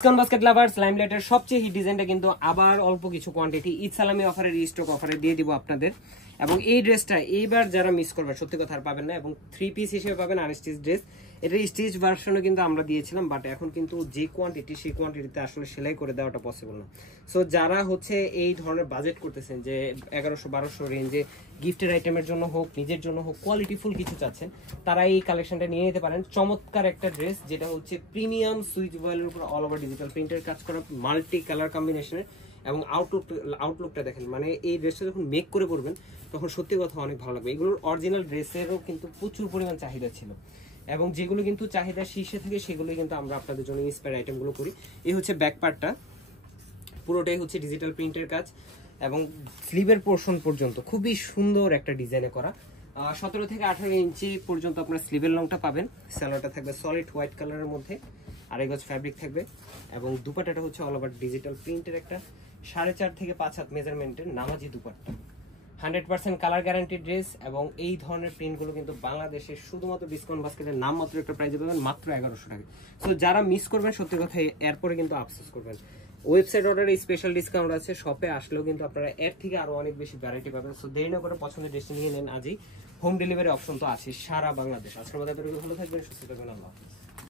Discount basket lovers লাইমলাইটের সবচেয়ে hit ডিজাইনটা কিন্তু আবার অল্প কিছু কোয়ান্টিটি ঈদ সালামি অফারের স্টক অফারে দিয়ে দিব আপনাদের। এবং এই ড্রেসটা এইবার যারা মিস করবে সত্যি কথা আর পাবেন না, এবং 3 পিস হিসেবে পাবেন আনস্টিচ ড্রেস। এটা স্টিচ ভার্সনও কিন্তু আমরা দিয়েছিলাম, বাট এখন কিন্তু যে কোয়ান্টিটি সেই কোয়ান্টিটিতে আসলে সেলাই করে দেওয়াটা পসিবল না। সো যারা হচ্ছে এই ধরনের বাজেট করতেছেন যে 1100-1200 রেঞ্জে গিফটের আইটেমের জন্য হোক নিজের জন্য হোক কোয়ালিটিফুল কিছু চাচ্ছেন, তারা এই কালেকশনটা নিয়ে নিতে পারেন। চমৎকার একটা ড্রেস যেটা হচ্ছে প্রিমিয়াম সুইচ ভয়েলের উপর অল ওভার ডিজিটাল প্রিন্টের কাজ করা, মাল্টি কালার কম্বিনেশনের, এবং আউটলুকটা দেখেন, মানে এই ড্রেসটা যখন মেক করে পরবেন তখন সত্যি কথা অনেক ভালো লাগবে। এগুলোর অরিজিনাল ড্রেসেরও কিন্তু প্রচুর পরিমাণ চাহিদা ছিল, এবং যেগুলো কিন্তু চাহিদা শীর্ষে থাকে সেগুলোই কিন্তু আমরা আপনাদের জন্য ইন্সপায়ার আইটেমগুলো করি। এই হচ্ছে ব্যাক পার্টটা, পুরোটাই হচ্ছে ডিজিটাল প্রিন্টের কাজ, এবং স্লিভের পোর্শন পর্যন্ত খুবই সুন্দর একটা ডিজাইনে করা। 17 থেকে 18 ইঞ্চি পর্যন্ত আপনার স্লিভের লংটা পাবেন। স্যালোয়ারটা থাকবে সলিড হোয়াইট কালারের মধ্যে, আড়াই গজ ফ্যাব্রিক থাকবে, এবং দুপাট্টাটা হচ্ছে অল ওভার ডিজিটাল প্রিন্টের একটা 4.5 থেকে 5 হাত মেজারমেন্টের নামাজি দুপাট্টা। 100% কালার গ্যারান্টি ড্রেস, এবং এই ধরনের প্রিন্টগুলো কিন্তু বাংলাদেশে শুধুমাত্র ডিসকাউন্ট বাস্কেটের নাম মাত্র একটা প্রাইজে পাবেন মাত্র 1100 টাকা। সো যারা মিস করবেন সত্যি কথা এরপরে কিন্তু আফসোস করবেন। ওয়েবসাইট অর্ডারে স্পেশাল ডিসকাউন্ট আছে, শপে আসলেও কিন্তু আপনারা এর থেকে আরো অনেক বেশি ভ্যারাইটি পাবেন। সো দেরি না করে পছন্দের ড্রেস নিয়ে নেন আজই। হোম ডেলিভারি অপশন তো আছে সারা বাংলাদেশ। আজকের মতো ভালো থাকবেন, সুস্থ থাকবেন, আল্লাহ হাফেজ।